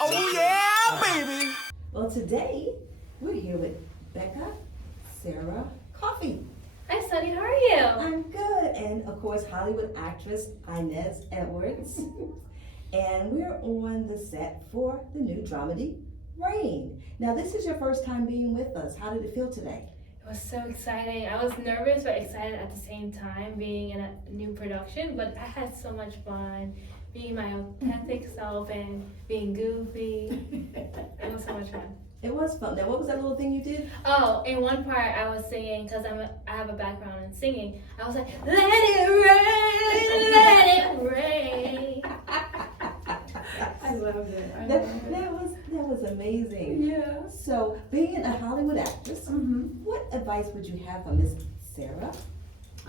Oh yeah, baby! Well, today we're here with Becca Sarah Coffey. Hi, Sunny. How are you? I'm good, and of course, Hollywood actress Inez Edwards. And we're on the set for the new dramedy, R.A.I.N. Now, this is your first time being with us. How did it feel today? It was so exciting. I was nervous but excited at the same time being in a new production, but I had so much fun being my authentic self and being goofy. It was so much fun. It was fun. Now, what was that little thing you did? Oh, in one part I was singing because I have a background in singing. I was like, let it rain, let it rain. I love it. That was amazing. Yeah. So, being a Hollywood actress, what advice would you have for Miss Sarah?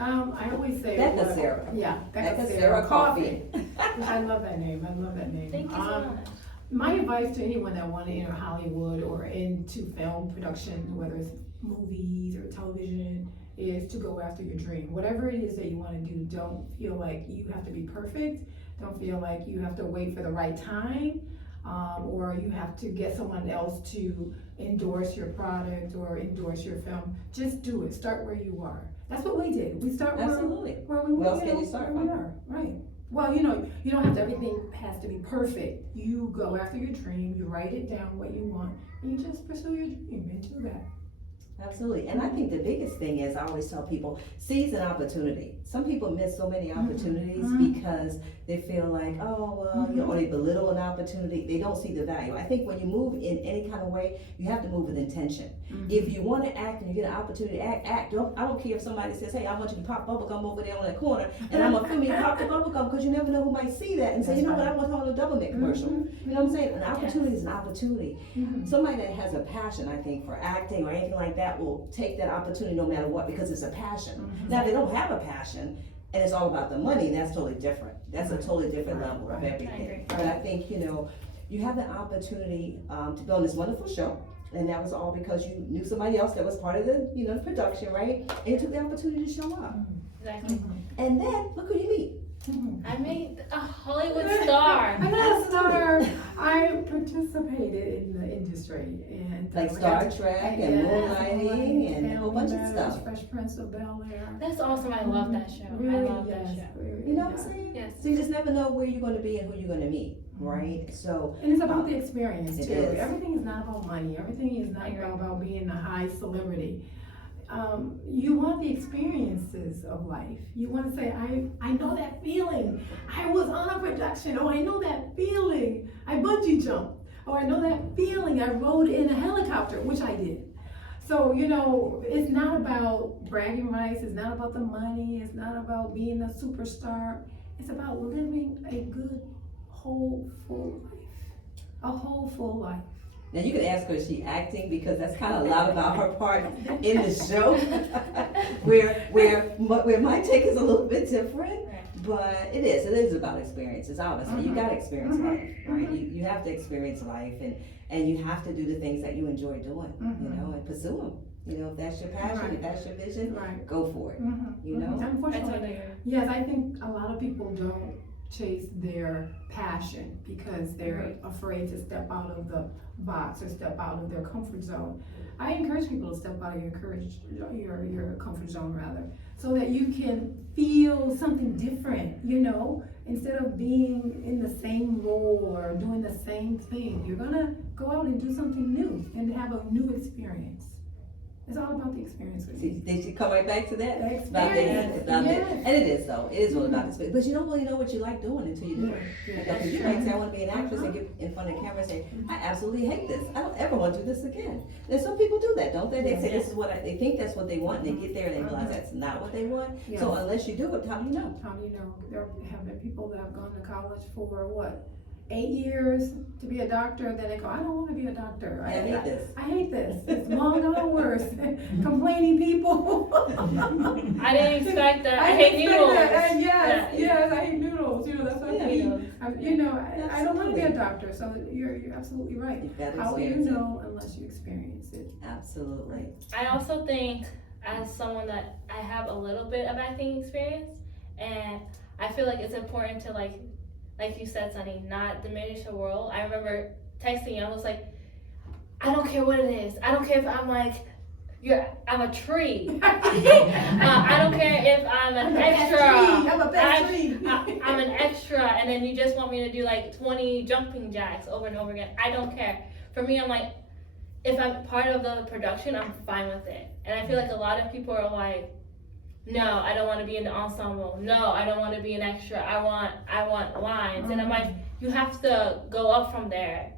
I always say Becca Sarah. Yeah, Becca Sarah Coffey. I love that name. I love that name. Thank you so much. My advice to anyone that want to enter Hollywood or into film production, whether it's movies or television, is to go after your dream. Whatever it is that you want to do, don't feel like you have to be perfect. Don't feel like you have to wait for the right time, or you have to get someone else to endorse your product or endorse your film. Just do it. Start where you are. That's what we did. We start Absolutely. where we Where else can you start where we from? are. Right. Well, you don't have to, everything has to be perfect. You go after your dream, you write it down what you want, and you just pursue your dream and do that. Absolutely. And I think the biggest thing is, I always tell people, seize an opportunity. Some people miss so many opportunities because they feel like, oh, well, or they belittle an opportunity. They don't see the value. I think when you move in any kind of way, you have to move with intention. If you want to act and you get an opportunity to act. I don't care if somebody says, hey, I want you to pop bubblegum over there on that corner, and I'm going to film you pop the bubblegum, because you never know who might see that and say, you know what, I want her on a double neck commercial. You know what I'm saying? An opportunity is an opportunity. Somebody that has a passion, I think, for acting or anything like that will take that opportunity no matter what, because it's a passion. Now, if they don't have a passion and it's all about the money, that's totally different. That's a totally different level of everything. But I think, you have the opportunity to be on this wonderful show, and that was all because you knew somebody else that was part of the, the production, right? And you took the opportunity to show up. Exactly. And then, look who you meet. I made a Hollywood star. I'm not a star. I participated in the industry and Like Star Trek and Moonlighting and a whole bunch of stuff. Fresh Prince of Bel-Air. That's awesome. I love that show. Really, I love that show. You know what I'm saying? Yes. So you just never know where you're going to be and who you're going to meet, right? So And it's about the experience it too. is. Everything is not about money. Everything is not about being a high celebrity. You want the experiences of life. You want to say, I know that feeling. I was on a production. Oh, I know that feeling. I bungee jumped. Oh, I know that feeling. I rode in a helicopter, which I did. So, it's not about bragging rights. It's not about the money. It's not about being a superstar. It's about living a good, whole, full life. A whole, full life. now you could ask her, is she acting? Because that's kind of a lot about her part in the show, where my take is a little bit different. But it is about experiences, obviously. You got to experience life, right? You have to experience life, and you have to do the things that you enjoy doing, and pursue them. If that's your passion, if that's your vision, go for it, Unfortunately, yes, I think a lot of people don't chase their passion because they're afraid to step out of the box or step out of their comfort zone. I encourage people to step out of your comfort zone rather, so that you can feel something different, instead of being in the same role or doing the same thing. You're gonna go out and do something new and have a new experience. It's all about the experience. Did she come right back to that? The experience. About it. And it is, though. It is all about the experience. But you don't really know what you like doing until you do it. Because you might say, I want to be an actress and get in front of the camera and say, I absolutely hate this. I don't ever want to do this again. And some people do that, don't they? They say, this is what they think that's what they want, and they get there and they realize that's not what they want. Yes. So unless you do it, how do you know? How do you know? There have been people that have gone to college for 8 years to be a doctor, then they go, I don't want to be a doctor. I hate this. I hate this. It's long hours, complaining people. I didn't expect that. I hate noodles. Yes, I hate noodles. That's what I mean. I don't want to be a doctor, so you're absolutely right. How will you know unless you experience it? Absolutely. I also think, as someone that I have a little bit of acting experience, and I feel like it's important to like you said, Sunny, not diminish the role. I remember texting, I was like, I don't care what it is. I don't care if I'm like, I'm a tree. I don't care if I'm an extra. I'm a best tree. I'm an extra, and then you just want me to do like 20 jumping jacks over and over again. I don't care. For me, I'm like, if I'm part of the production, I'm fine with it. And I feel like a lot of people are like, no, I don't want to be in the ensemble. No, I don't want to be an extra. I want lines. And I'm like, you have to go up from there.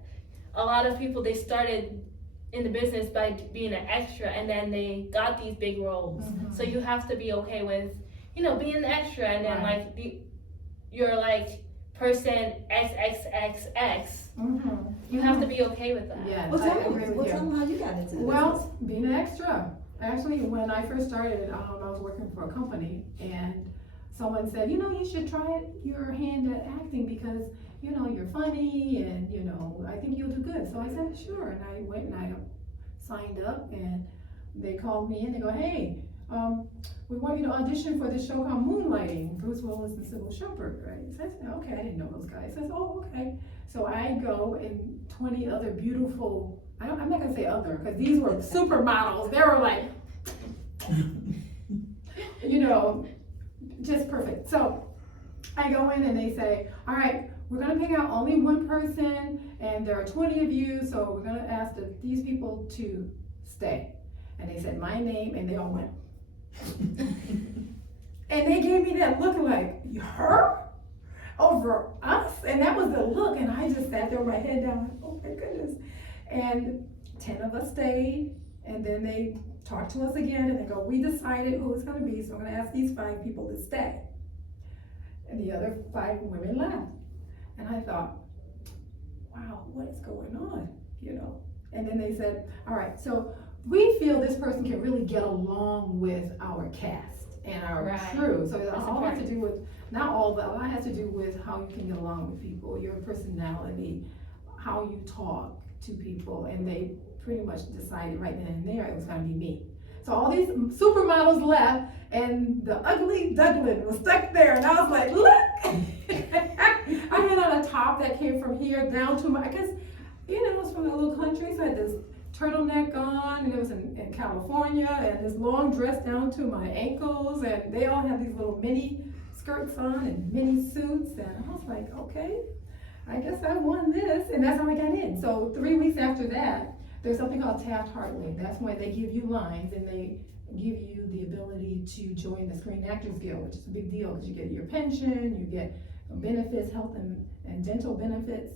A lot of people, they started in the business by being an extra, and then they got these big roles. So you have to be okay with, being an extra, and then you're like person XXXX. You have to be okay with that. Yeah, Well, I tell agree with you. them how you got into the business. Well, being an extra. Actually, when I first started, I was working for a company, and someone said, you should try your hand at acting because, you're funny, and, I think you'll do good. So I said, sure, and I went and I signed up, and they called me in, they go, hey, we want you to audition for this show called Moonlighting, Bruce Willis and Sybil Shepherd, right? So I said, okay, I didn't know those guys. I said, oh, okay. So I go, and 20 other beautiful, I'm not gonna say other, because these were supermodels. They were like, just perfect. So I go in and they say, all right, we're gonna pick out only one person, and there are 20 of you, so we're gonna ask these people to stay. And they said my name, and they all went. And they gave me that look like, her? Over us? And that was the look, and I just sat there with my head down, like, oh my goodness. And 10 of us stayed, and then they talked to us again, and they go, we decided who it's gonna be, so I'm gonna ask these 5 people to stay. And the other 5 women left. And I thought, wow, what is going on, And then they said, all right, so we feel this person can really get along with our cast and our crew. So it all has to do with, not all, but a lot has to do with how you can get along with people, your personality, how you talk to people. And they pretty much decided right then and there it was gonna be me. So all these supermodels left, and the ugly duckling was stuck there, and I was like, look! I had on a top that came from here down to my, because, it was from a little country, so I had this turtleneck on, and it was in California, and this long dress down to my ankles, and they all had these little mini skirts on and mini suits, and I was like, okay, I guess I won this, and that's how I got in. So 3 weeks after that, there's something called Taft-Hartley. That's when they give you lines, and they give you the ability to join the Screen Actors Guild, which is a big deal because you get your pension, you get benefits, health and dental benefits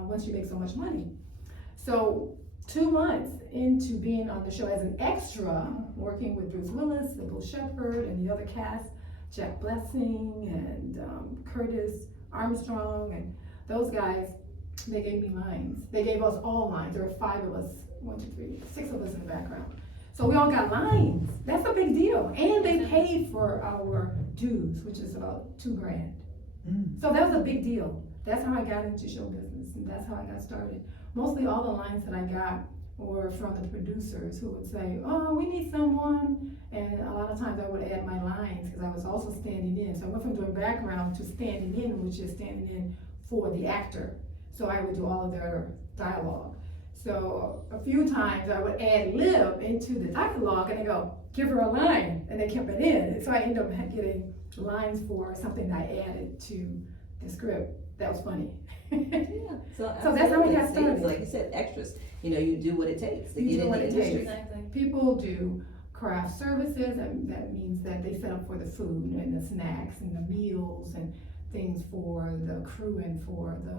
once you make so much money. So 2 months into being on the show as an extra, working with Bruce Willis, Sybil Shepherd, and the other cast, Jack Blessing and Curtis Armstrong, and those guys, they gave me lines. They gave us all lines. There were 5 of us, 1, 2, 3, 6 of us in the background. So we all got lines. That's a big deal. And they paid for our dues, which is about $2,000. So that was a big deal. That's how I got into show business, and that's how I got started. Mostly all the lines that I got were from the producers who would say, oh, we need someone. And a lot of times I would add my lines because I was also standing in. So I went from doing background to standing in, which is standing in for the actor. So I would do all of their dialogue. So a few times I would add lib into the dialogue, and they go, give her a line, and they kept it in. So I ended up getting lines for something I added to the script. That was funny. Yeah. So that's how we got started. Like you said, extras. You do what it takes to You get do in what the it industry. takes. Exactly. People do craft services, and that means that they set up for the food and the snacks and the meals and things for the crew and for the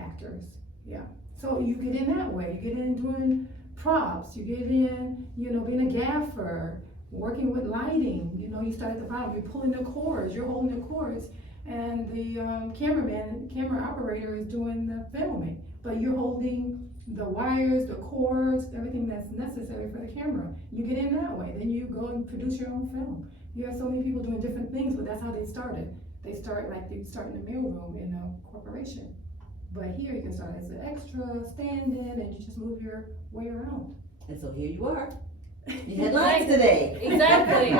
actors. Yeah. So you get in that way. You get in doing props. You get in, being a gaffer, working with lighting. You start at the bottom. You're pulling the cords. You're holding the cords, and the camera operator is doing the filming. But you're holding the wires, the cords, everything that's necessary for the camera. You get in that way. Then you go and produce your own film. You have so many people doing different things, but that's how they started. They start like they start in the mailroom in a corporation. But here you can start as an extra, stand in, and you just move your way around. And so here you are. You had lines today. Exactly.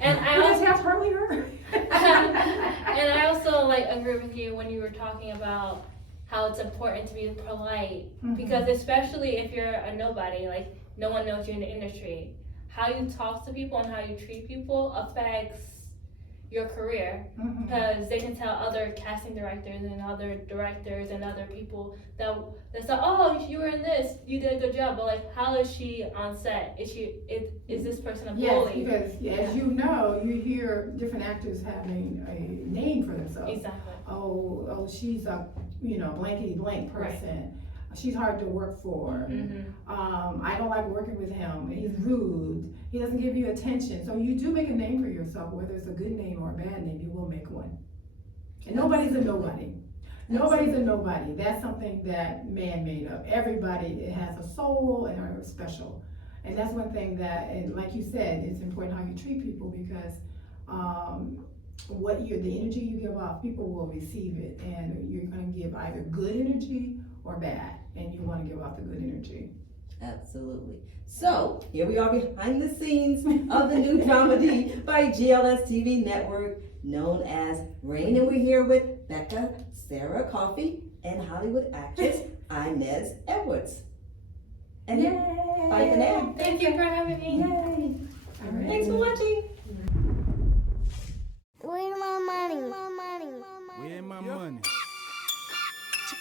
And I also have hardly heard. and I also agree with you when you were talking about how it's important to be polite. Mhm. Because especially if you're a nobody, like no one knows you in the industry, how you talk to people and how you treat people affects your career. Mhm. Because they can tell other casting directors and other directors and other people that they say, oh, you were in this, you did a good job, but like, how is she on set? Is this person a Yes, bully? because as you know, you hear different actors having a name for themselves. Exactly. Oh, she's a, blankety blank person. She's hard to work for. Mm-hmm. I don't like working with him. He's rude. He doesn't give you attention. So you do make a name for yourself, whether it's a good name or a bad name, you will make one. And nobody's a nobody. Nobody's a nobody. That's something that man made up. Everybody has a soul and are special. And that's one thing that, and like you said, it's important how you treat people, because the energy you give off, people will receive it, and you're going to give either good energy or bad, and you want to give off the good energy. Absolutely. So here we are behind the scenes of the new dramedy by GLS TV Network, known as R.A.I.N, and we're here with Becca Sarah Coffey and Hollywood actress Inez Edwards. And bye for now. Thank you for having me. Yay. All right. Thanks for watching. Where's my money? Where's my money?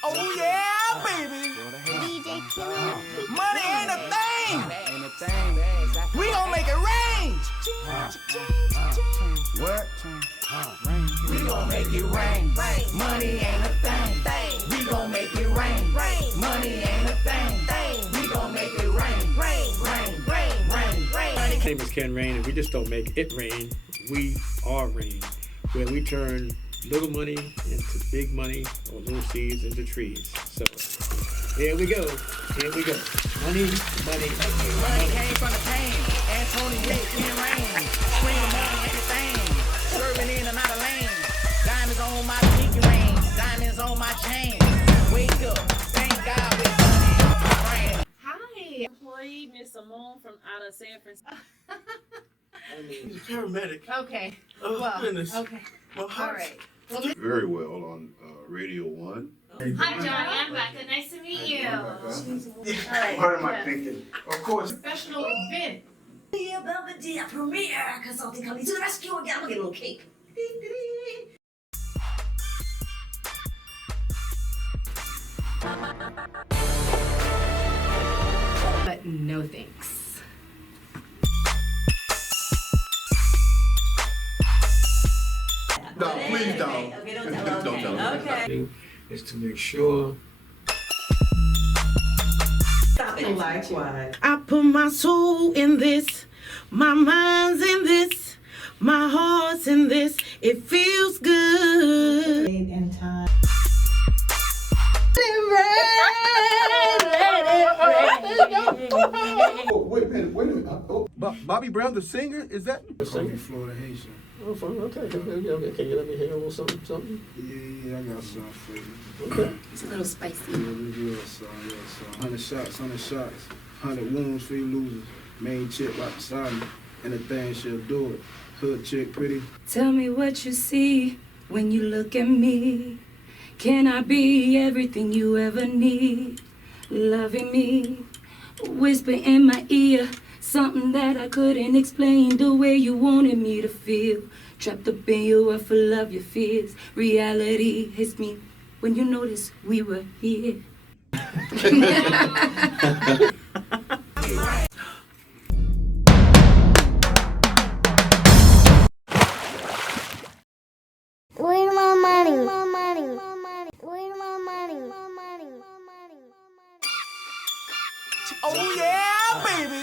Oh yeah, baby. DJ Kenny. Money ain't a thing. We gon' make it rain. What? We gon' make it rain. Money ain't a thing. We gon' make it rain. Money ain't a thing. We gon' make it rain. My name is Ken Rain, and we just don't make it rain. We are rain, where we turn little money into big money, or little seeds into trees. So here we go. Money. Money came from the pain. Anthony Yates in rain. Swing money ain't a thing. Serving in and out of lane. Diamonds on my pinky ring. Diamonds on my chain. Wake up. Thank God with money on my brain. Hi, employee Miss Simone from out of San Francisco. He's a paramedic. Okay. Oh, Well, goodness. okay. My All heart. right. Very well on Radio 1. Hi, Johnny. I'm Becca. Nice to meet you. What am I thinking? Of course. Professional event. Belvedere Premier Consulting Company to the rescue again. I'm gonna get a little cake. But no thanks. No, please don't. Okay, don't tell Don't tell her. her. Okay. Is to make sure. Stop it. Likewise. I put my soul in this, my mind's in this, my heart's in this. It feels good. And time. Oh, wait a minute. Oh. Bobby Brown, the singer, is that? Singer? Florida Haitian. Oh, fine. Okay. Can you let me hear a little something? Yeah, I got something for you. Okay. It's a little spicy. Yeah, 100 shots, 100 wounds, 3 losers. Main chick right beside me, and the thing she'll do it. Hood chick, pretty. Tell me what you see when you look at me. Can I be everything you ever need? Loving me, whisper in my ear, something that I couldn't explain, the way you wanted me to feel. Trapped up in your world full of your fears. Reality hits me when you notice we were here. Where's my money? Where's my money? Oh yeah, baby.